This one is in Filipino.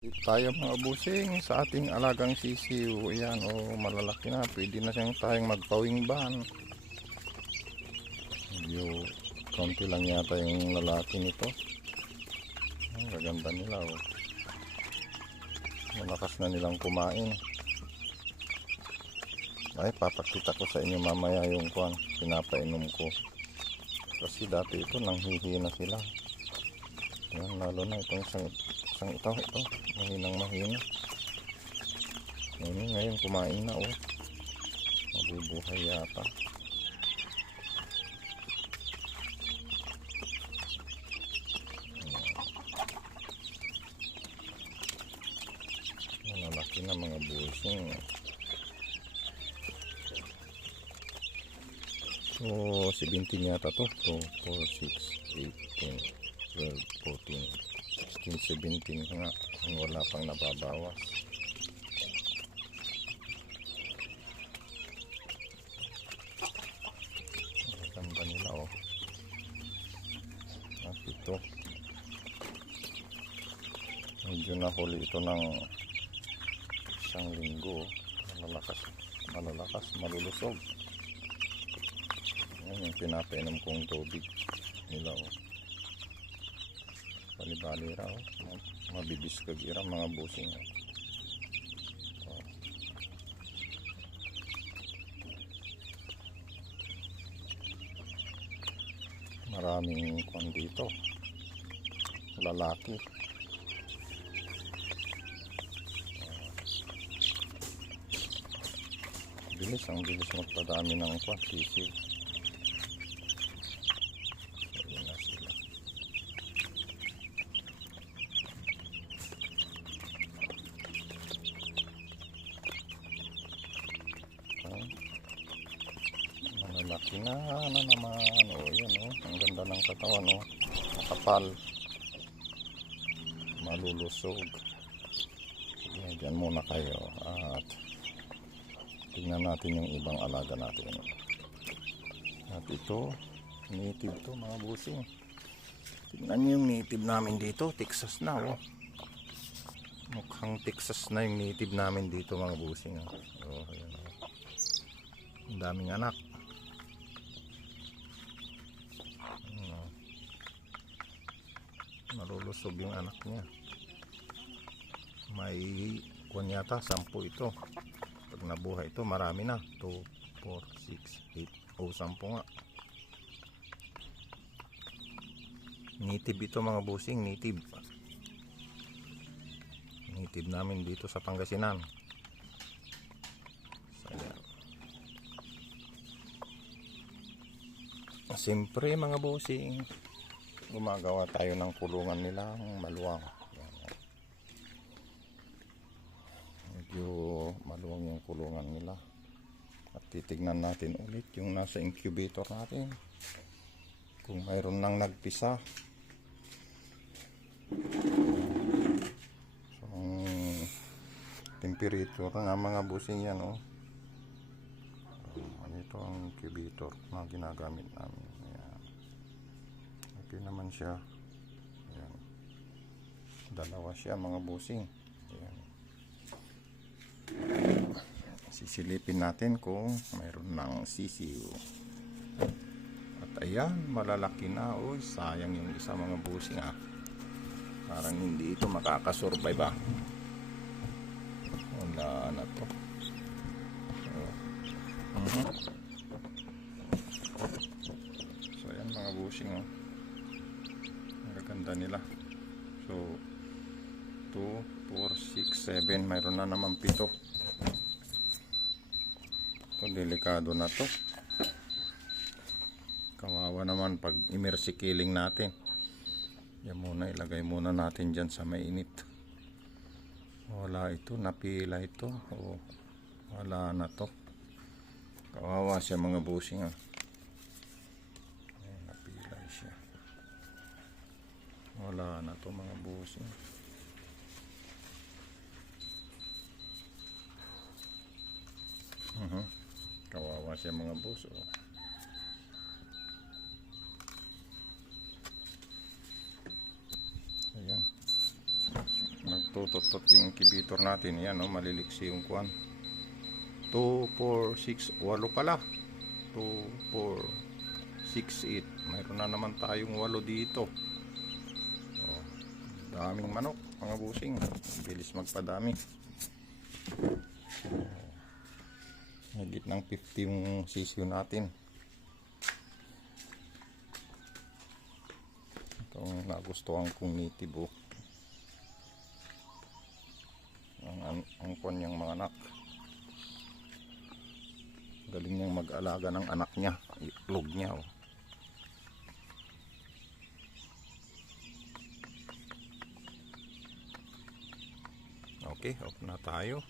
Tayo mga busing sa ating alagang sisiw. Ayan, malalaki na. Pwede na siyang tayong magpawing ban. Medyo konti lang yata yung lalaki nito. Ang gaganda nila. Malakas na nilang kumain. Ay, papakita ko sa inyo mamaya yung pinapainom ko. Kasi dati ito nanghihina sila. Ayan, lalo na itong isang ito. Mahina. Ngayon kumain na. Mabubuhay yata. Malalaki na mga busing. So 17 yata to. 2, 4, 6, 8, 10, 12, 14, 16, 17 nga. Wala pang nababawas. Ganda nila at ito medyo nahuli ito ng isang linggo. Malalakas, malulusog. Yan yung pinapainom kong tubig nila. Bali-balira. Mabibis kagira mga busing. Maraming kwan dito, lalaki. Ang bilis magpadami ng kwan sisiw. Ayun na sila. Malalaki na naman. Yan ang ganda ng katawan. Makapal, malulusog. Diyan muna kayo at tingnan natin yung ibang alaga natin. At ito, native to mga busing. Tingnan nyo yung native namin dito. Texas na. Mukhang Texas na yung native namin dito mga busing. Ayan. Ang daming anak. Malulusog yung anak niya. May kwan yata 10 ito. Pag nabuhay ito marami na. 2, 4, 6, 8 10 nga. Native ito mga busing. Native namin dito sa Pangasinan. Siyempre mga busing, gumagawa tayo ng kulungan nila maluwang. Medyo maluwang yung kulungan nila. At titignan natin ulit yung nasa incubator natin. Kung mayroon nang nagpisa. So, temperature nga mga busing yan. Ito ang incubator na ginagamit namin. Ayan. Okay naman siya. Ayan. Dalawa siya mga busing. Ayan. Sisilipin natin kung mayroon ng sisiw. At ayan, malalaki na. Sayang yung isa mga busing. Parang hindi ito makakasurvive. Wala na to. So ayan mga busing. Ang gaganda nila. So 2, 4, 6, 7. Mayroon na naman 7. Ito delikado na to. Kawawa naman pag immerse killing natin. Yan muna, ilagay muna natin dyan sa mainit. Wala ito, napila ito. Wala na to. Kawawa siya mga busing. Ayan, napilay siya. Wala na to mga busing. Kawawa siya mga buso. Ayan. Nagtuto tumutot-tot yung incubator natin. Yan, no? Maliliksi yung kuwan. 2, 4, 6, 8 pala. 2, 4, 6, 8. Mayroon na naman tayong 8 dito. Oh, daming manok, mga busing. Bilis magpadami. Higit ng 50 yung sisyo natin. Itong nagustuhan kong native, oh. Ang kanyang mga anak. Galing niyang mag-alaga ng anak niya. Itlog niya, oh. Okay, off na tayo.